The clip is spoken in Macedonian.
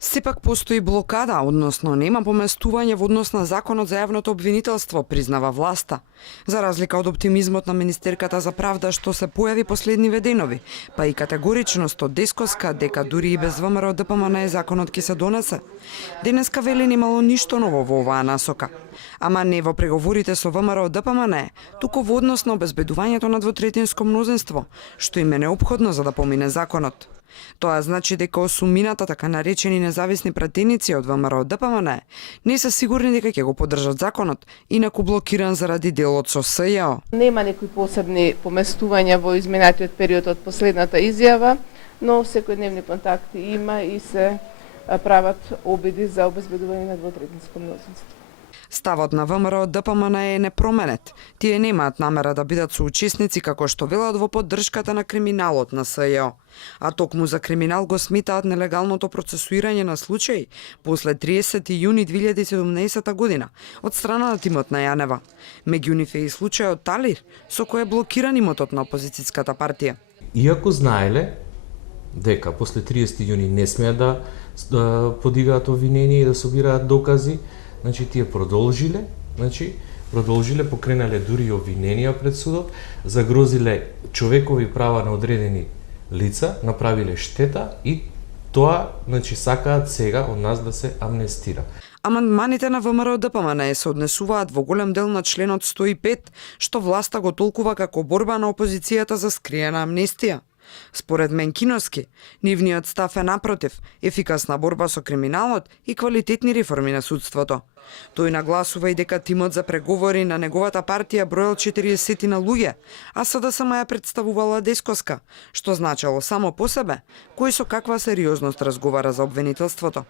Сепак постои блокада, односно нема поместување во однос на Законот за јавното обвинителство, признава власта. За разлика од оптимизмот на министерката за правда што се појави последниве денови, па и категоричност од Дескоска дека дури и без ВМРО ДПМН законот ќе се донесе. Денеска вели немало ништо ново во оваа насока. Ама не во преговорите со ВМРО ДПМН, туку во однос на обезбедувањето на двотретинско мнозинство, што им е неопходно за да помине законот. Тоа значи дека осумината така наречени независни пратеници од ВМРО ДПМН не се сигурни дека ќе го поддржат законот, инаку блокиран заради делот со СЈО. Нема некои посебни поместувања во изминатиот период од последната изјава, но секојдневни контакти има и се прават обиди за обезбедување на двотретинско мнозинство. Ставот на ВМРО ДПМН е непроменет. Тие немаат намера да бидат соучесници како што велат во поддршката на криминалот на СЈО. А токму за криминал го сметаат нелегалното процесуирање на случаи после 30 јуни 2017 година од страна на тимот на Јанева. Меѓу нив е и случајот Талир, со кој е блокиран имотот на опозицијската партија. Иако знаеле дека после 30 јуни не смеат да подигаат обвинение и да собираат докази, тие продолжиле, покренале дури и обвиненија пред судот, загрозиле човекови права на одредени лица, направиле штета и тоа, сакаат сега од нас да се амнестира. Амандманите на ВМРО ДПМН се однесуваат во голем дел на членот 105, што власта го толкува како борба на опозицијата за скриена амнестија. Според Менкиновски, нивниот став е напротив, ефикасна борба со криминалот и квалитетни реформи на судството. Тој нагласува и дека тимот за преговори на неговата партија броел 40 на луѓе, а СДСМ ја представувала Дескоска, што значело само по себе кој со каква сериозност разговара за обвинителството.